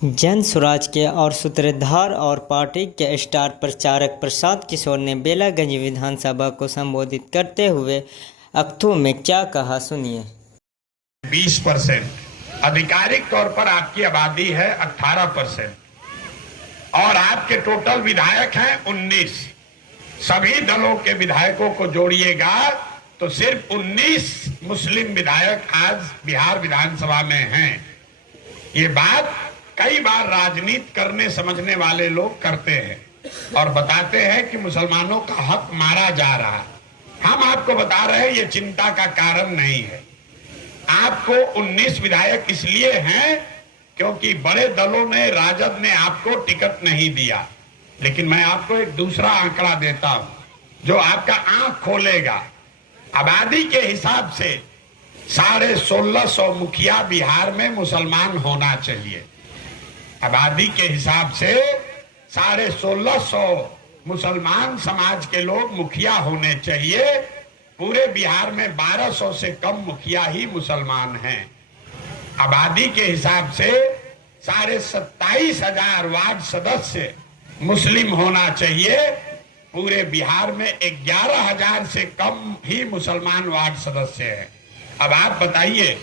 जन स्वराज के और सूत्रधार और पार्टी के स्टार प्रचारक प्रसाद किशोर ने बेलागंज विधानसभा को संबोधित करते हुए अकथू में क्या कहा, सुनिए। 20%, आधिकारिक तौर पर आपकी आबादी है 18% और आपके टोटल विधायक हैं 19। सभी दलों के विधायकों को जोड़िएगा तो सिर्फ 19 मुस्लिम विधायक आज बिहार विधानसभा में हैं। ये बात कई बार राजनीति करने समझने वाले लोग करते हैं और बताते हैं कि मुसलमानों का हक मारा जा रहा है। हम आपको बता रहे हैं ये चिंता का कारण नहीं है। आपको 19 विधायक इसलिए हैं क्योंकि बड़े दलों ने, राजद ने आपको टिकट नहीं दिया। लेकिन मैं आपको एक दूसरा आंकड़ा देता हूं जो आपका आंख खोलेगा। आबादी के हिसाब से 1650 मुखिया बिहार में मुसलमान होना चाहिए। आबादी के हिसाब से 1650 मुसलमान समाज के लोग मुखिया होने चाहिए। पूरे बिहार में 1200 से कम मुखिया ही मुसलमान हैं। आबादी के हिसाब से 27,500 वार्ड सदस्य मुस्लिम होना चाहिए। पूरे बिहार में 11,000 से कम ही मुसलमान वार्ड सदस्य हैं। अब आप बताइए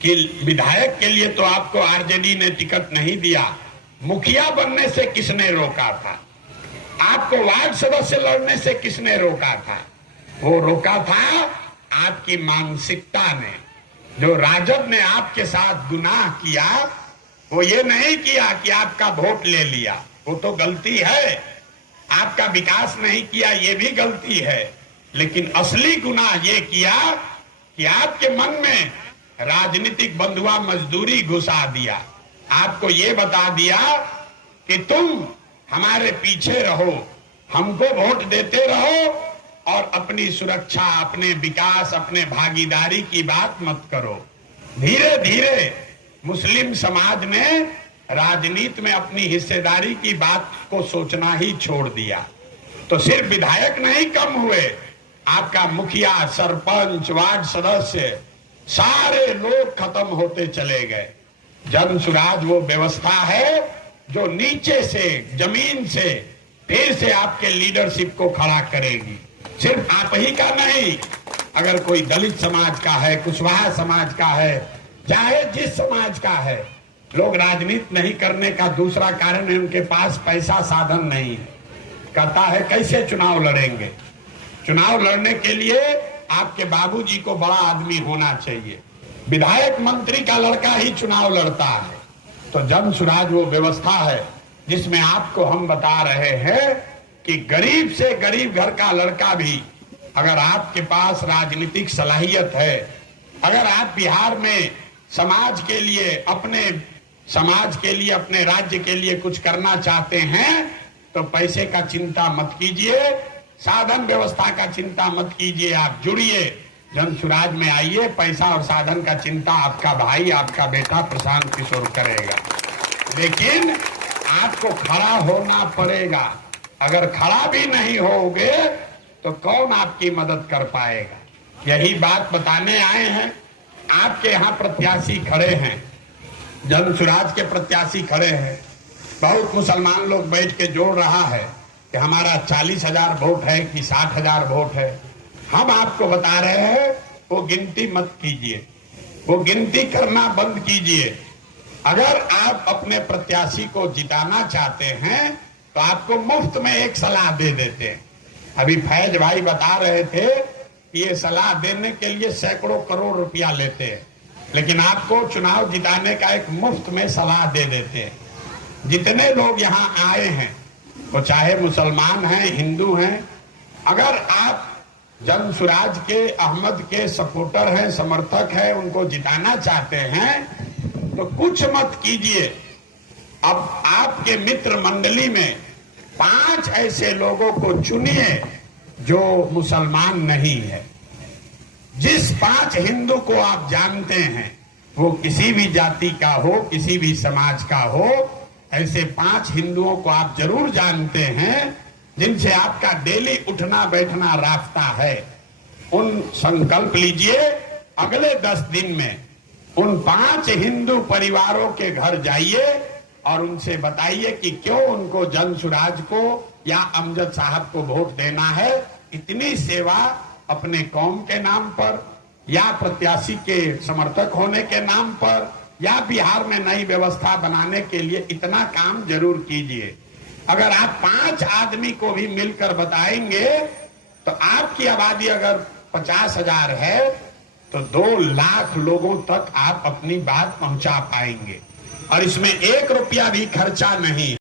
कि विधायक के लिए तो आपको आरजेडी ने टिकट नहीं दिया, मुखिया बनने से किसने रोका था? आपको वार्ड सदस्य लड़ने से किसने रोका था? वो रोका था आपकी मानसिकता ने। जो राजद ने आपके साथ गुनाह किया वो ये नहीं किया कि आपका वोट ले लिया, वो तो गलती है। आपका विकास नहीं किया, ये भी गलती है। लेकिन असली गुनाह ये किया कि आपके मन में राजनीतिक बंधुआ मजदूरी घुसा दिया। आपको ये बता दिया कि तुम हमारे पीछे रहो, हमको वोट देते रहो और अपनी सुरक्षा, अपने विकास, अपने भागीदारी की बात मत करो। धीरे धीरे मुस्लिम समाज ने राजनीति में अपनी हिस्सेदारी की बात को सोचना ही छोड़ दिया। तो सिर्फ विधायक नहीं कम हुए, आपका मुखिया, सरपंच, वार्ड सदस्य, सारे लोग खत्म होते चले गए। जन स्वराज वो व्यवस्था है जो नीचे से, जमीन से फिर से आपके लीडरशिप को खड़ा करेगी। सिर्फ आप ही का नहीं, अगर कोई दलित समाज का है, कुशवाहा समाज का है, चाहे जिस समाज का है, लोग राजनीति नहीं करने का दूसरा कारण है उनके पास पैसा, साधन नहीं है। कहता है कैसे चुनाव लड़ेंगे? चुनाव लड़ने के लिए आपके बाबूजी को बड़ा आदमी होना चाहिए। विधायक मंत्री का लड़का ही चुनाव लड़ता है। तो जन स्वराज वो व्यवस्था है जिसमें आपको हम बता रहे हैं कि गरीब से गरीब घर का लड़का भी, अगर आपके पास राजनीतिक सलाहियत है, अगर आप बिहार में समाज के लिए, अपने समाज के लिए, अपने राज्य के लिए कुछ करना चाहते हैं तो पैसे का चिंता मत कीजिए, साधन व्यवस्था का चिंता मत कीजिए। आप जुड़िए, जन स्वराज में आइए। पैसा और साधन का चिंता आपका भाई, आपका बेटा प्रशांत किशोर करेगा। लेकिन आपको खड़ा होना पड़ेगा। अगर खड़ा भी नहीं होगे तो कौन आपकी मदद कर पाएगा? यही बात बताने आए हैं। आपके यहाँ प्रत्याशी खड़े हैं, जन स्वराज के प्रत्याशी खड़े हैं। बहुत मुसलमान लोग बैठ के जोड़ रहा है कि हमारा 40,000 वोट है कि 60,000 वोट है। हम आपको बता रहे हैं वो गिनती मत कीजिए, वो गिनती करना बंद कीजिए। अगर आप अपने प्रत्याशी को जिताना चाहते हैं तो आपको मुफ्त में एक सलाह दे देते हैं। अभी फैज भाई बता रहे थे कि ये सलाह देने के लिए सैकड़ों करोड़ रुपया लेते हैं, लेकिन आपको चुनाव जिताने का एक मुफ्त में सलाह दे देते हैं। जितने लोग यहाँ आए हैं वो चाहे मुसलमान हैं, हिंदू हैं, अगर आप जन स्वराज के, अहमद के सपोर्टर हैं, समर्थक हैं, उनको जिताना चाहते हैं तो कुछ मत कीजिए। अब आपके मित्र मंडली में 5 ऐसे लोगों को चुनिए जो मुसलमान नहीं है। जिस 5 हिंदू को आप जानते हैं, वो किसी भी जाति का हो, किसी भी समाज का हो, ऐसे 5 हिंदुओं को आप जरूर जानते हैं जिनसे आपका डेली उठना बैठना रास्ता है। उन संकल्प लीजिए, अगले 10 दिन में उन 5 हिंदू परिवारों के घर जाइए और उनसे बताइए कि क्यों उनको जनसुराज को या अमजद साहब को वोट देना है। इतनी सेवा अपने कौम के नाम पर या प्रत्याशी के समर्थक होने के नाम पर या बिहार में नई व्यवस्था बनाने के लिए इतना काम जरूर कीजिए। अगर आप 5 आदमी को भी मिलकर बताएंगे तो आपकी आबादी अगर 50,000 है तो 2 लाख लोगों तक आप अपनी बात पहुंचा पाएंगे और इसमें 1 रुपया भी खर्चा नहीं।